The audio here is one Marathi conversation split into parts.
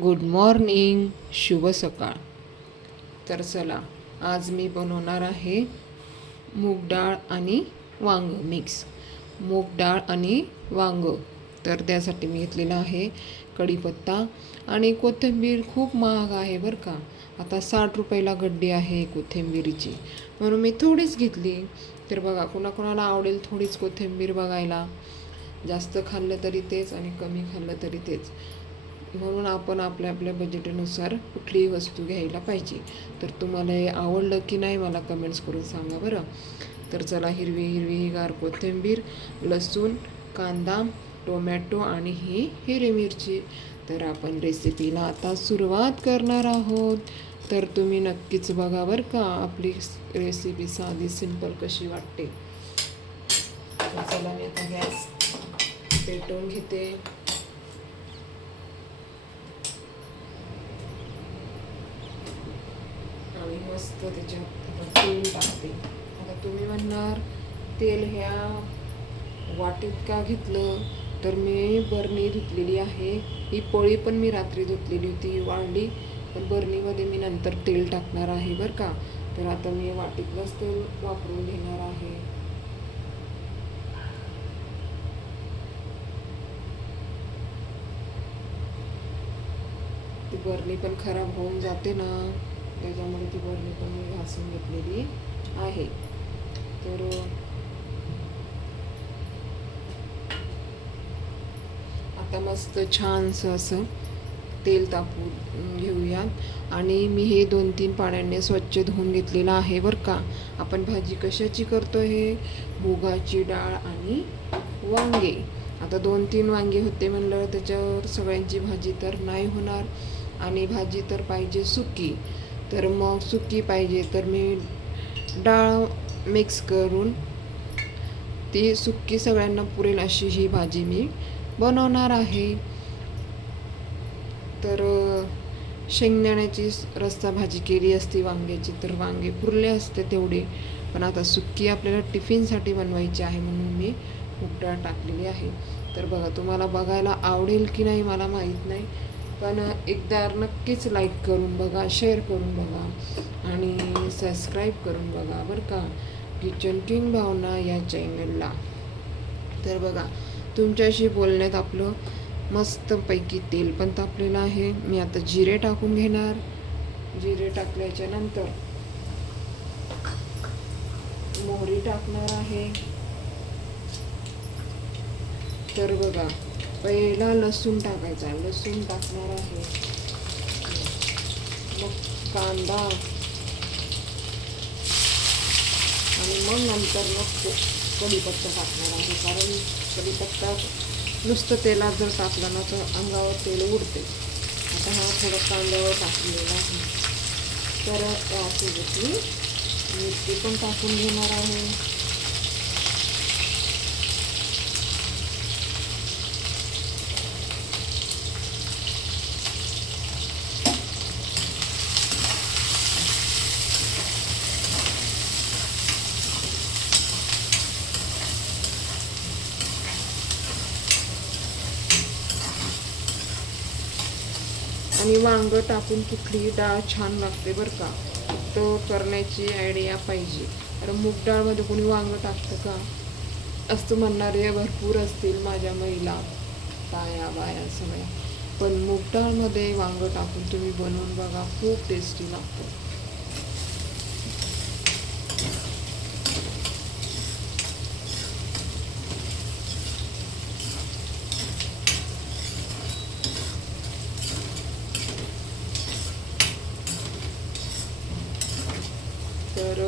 गुड मॉर्निंग शुभ सकाळ. तर चला आज मी बनवणार आहे मूग डाळ आणि वांग मिक्स मूग डाळ आणि वांग. तर त्यासाठी मी घेतलेला आहे कढीपत्ता आणि कोथिंबीर खूप महाग आहे बरं का. आता साठ रुपयाला गड्डी आहे कोथिंबीरीची. म्हणून मी थोडीच घेतली. तर बघा कोणाकोणाला आवडेल थोडीच कोथिंबीर बघायला. जास्त खाल्लं तरी तेच आणि कमी खाल्लं तरी तेच. म्हणून आपण आपल्या आपल्या बजेटनुसार कुठलीही वस्तू घ्यायला पाहिजे. तर तुम्हाला हे आवडलं की नाही मला कमेंट्स करून सांगा बरं. तर चला हिरवी हिरवी हिगार कोथिंबीर लसूण कांदा टोमॅटो आणि ही हिरवी मिरची. तर आपण रेसिपीला आता सुरुवात करणार आहोत. तर तुम्ही नक्कीच बघा बरं का आपली रेसिपी साधी सिंपल कशी वाटते. चला मी आता गॅस पेटवून घेते. मस्त त्याच्यात तेल टाकते. आता तुम्ही म्हणणार तेल ह्या वाटीत का घेतलं? तर मी बरणी धुतलेली आहे. ही पोळी पण मी रात्री धुतलेली होती वाळली पण बरणीमध्ये मी नंतर तेल टाकणार आहे बरं का. तर आता मी वाटीतलंच तेल वापरून घेणार आहे. ती बरणी पण खराब होऊन जाते ना. त्याच्यामुळे ती बरणी पण मी घासून घेतलेली आहे. तर आता मस्त छानसं असं तेल तापवून घेऊयात. आणि मी हे दोन तीन पाण्याने स्वच्छ धुवून घेतलेलं आहे बरं का. आपण भाजी कशाची करतो हे? मुगाची डाळ आणि वांगे. आता दोन तीन वांगे होते म्हणलं त्याच्यावर सगळ्यांची भाजी तर नाही होणार. आणि भाजी तर पाहिजे सुकी. तर मग सुकी पाहिजे तर मी डाळ मिक्स करून ती सुकी सगळ्यांना पुरेल अशी ही भाजी मी बनवणार आहे. तर शेंगदाण्याची रस्सा भाजी केली असती वांग्याची तर वांगे पुरले असते तेवढे. पण आता सुक्की आपल्याला टिफिनसाठी बनवायची आहे म्हणून मी मूग डाळ टाकलेली आहे. तर बघा तुम्हाला बघायला आवडेल की नाही मला माहीत नाही. पण एकदा नक्कीच लाईक करून बघा शेअर करून बघा आणि सबस्क्राईब करून बघा बरं का. किचन किंग भावना या चॅनलला तर बघा तुमच्याशी बोलण्यात आपलं मस्तपैकी तेल पण तापलेलं आहे. मी आता जिरे टाकून घेणार. जिरे टाकल्याच्या नंतर मोहरी टाकणार आहे. तर बघा पहिला लसूण टाकायचा लसूण टाकणार आहे. मग कांदा. आणि मग नंतर मग कढीपत्ता टाकणार आहे. कारण कढीपत्ता नुसतं तेलात जर टाकला ना तर अंगावर तेल उडते. आता हा थोडा कांद्यावर टाकलेला आहे. तर यासोबत मी मिरची पण टाकून घेणार आहे. आणि वांगं टाकून कुठलीही डाळ छान लागते बरं का? तो करण्याची आयडिया पाहिजे. कारण मूग डाळमध्ये कोणी वांगं टाकतं का? असं म्हणणारे भरपूर असतील माझ्या महिला. बाया बाया सगळ्या. पण मूग डाळमध्ये वांगं टाकून तुम्ही बनवून बघा खूप टेस्टी लागतं तर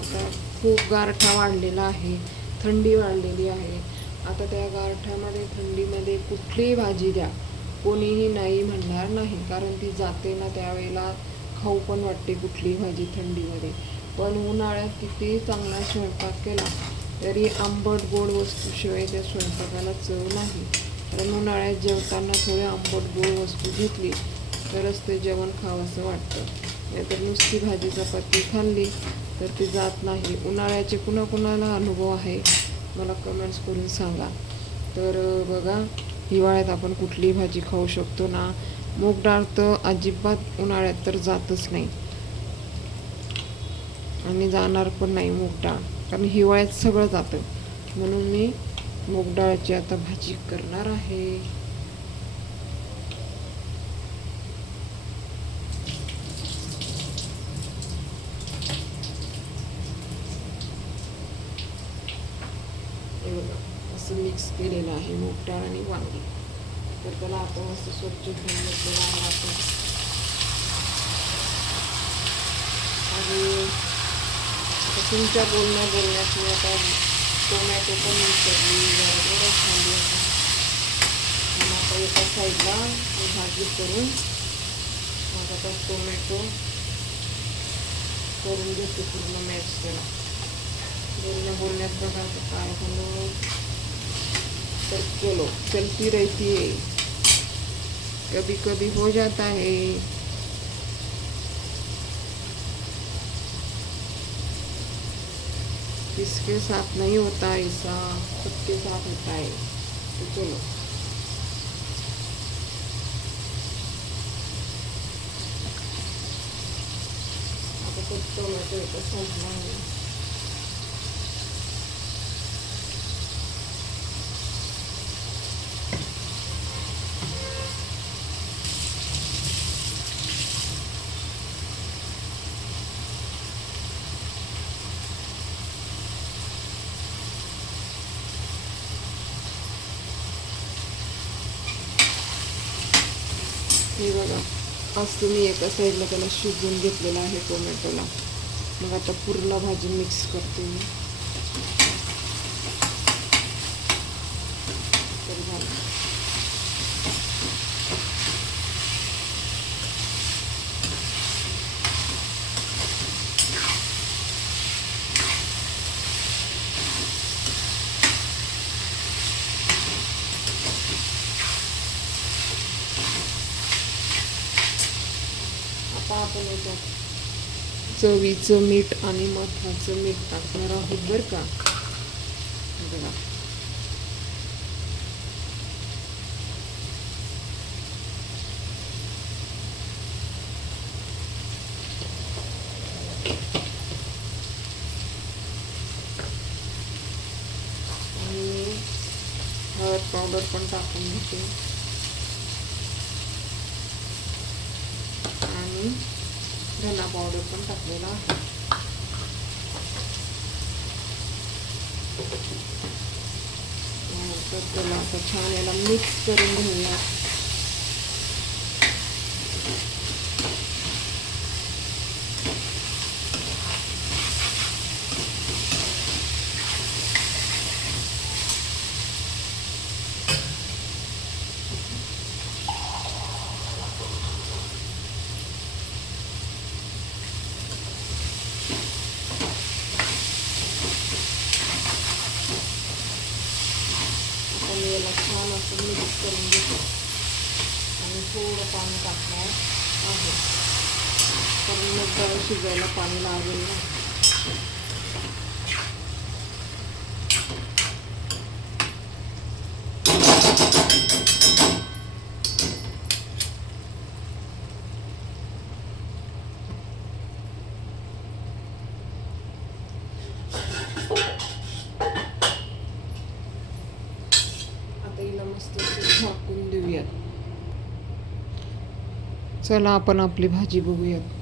आता खूप गारठा वाढलेला आहे थंडी वाढलेली आहे. आता त्या गारठ्यामध्ये थंडीमध्ये कुठलीही भाजी द्या. कोणीही नाही म्हणणार नाही कारण ती जाते ना त्यावेळेला खाऊ पण वाटते कुठलीही भाजी थंडीमध्ये. पण उन्हाळ्यात कितीही चांगला स्वयंपाक केला तरी आंबट गोड वस्तूशिवाय त्या स्वयंपाकाला चव नाही. कारण उन्हाळ्यात जेवताना थोडी आंबट गोड वस्तू घेतली तरच ते जेवण खावंसं वाटतं. नाहीतर नुसती भाजी चपाती खाल्ली तर ते जात नाही. उन्हाळ्याचे कुणाकुणाला अनुभव आहे मला कमेंट्स करून सांगा. तर बघा हिवाळ्यात आपण कुठलीही भाजी खाऊ शकतो ना. मूग डाळ तर अजिबात उन्हाळ्यात तर जातच नाही. आणि जाणार पण नाही मूग डाळ. कारण हिवाळ्यात सगळं जातं. म्हणून मी मूग डाळची आता भाजी करणार आहे. मिक्स केलेलं आहे मूग डाळ वांगी. तर त्याला मस्त स्वच्छ धुवून घेतलेलं आहे आपण. आणि आता तुमच्या बोलण्या बोलण्यात आता आता भाजी करून मग आता काय झालं तर चलो चलती रहती है। कभी कभी हो जाता है। किसके साथ नहीं होता ऐसा, सबके साथ होता है। तो चलो। आता तो टोमॅटो एका संपला आहे हे बघा आज तुम्ही एका साईडला त्याला शिजवून घेतलेला आहे टोमॅटोला. मग आता पूर्ण भाजी मिक्स करते मी तर झालं आता आपण याच्यात चवीचं मीठ आणि महत्वाचं मीठ टाकणार आहोत बरं का? बघा. आणि पावडर पण टाकून घेते. आणि धना पावडर पण टाकलेला आहे. त्याला असं छान याला मिक्स करून घेऊया आपण याला छान असं मिक्स करून घेतो आणि थोडं पाणी टाकणार आहे करून मग डाळ शिजायला पाणी लागेल ना आता झाकून देऊयात. चला आपण आपली भाजी बघूयात.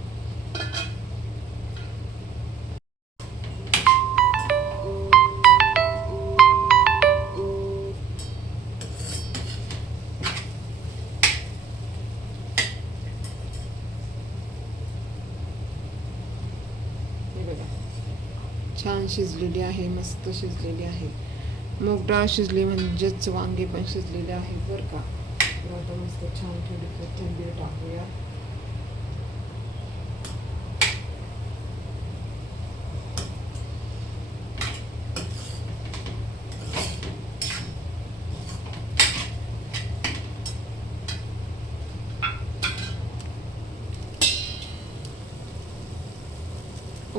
छान शिजलेली आहे मस्त शिजलेली आहे. मूग डाळ शिजली म्हणजेच वांगे पण शिजलेले आहे बरं का. आता मस्त छान थोडी कोथिंबीर टाकूया.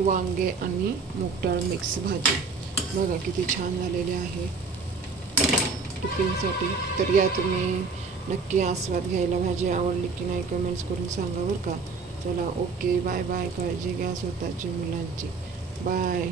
वांगे आणि मूग डाळ मिक्स भाजी. बघा किती छान झालेली आहे. टिफिनसाठी. तर या तुम्ही नक्की आस्वाद घ्यायला भाजी आवडली की नाही कमेंट्स करून सांगा बरं का. चला ओके बाय बाय काळजी घ्या स्वतःची मुलांची. बाय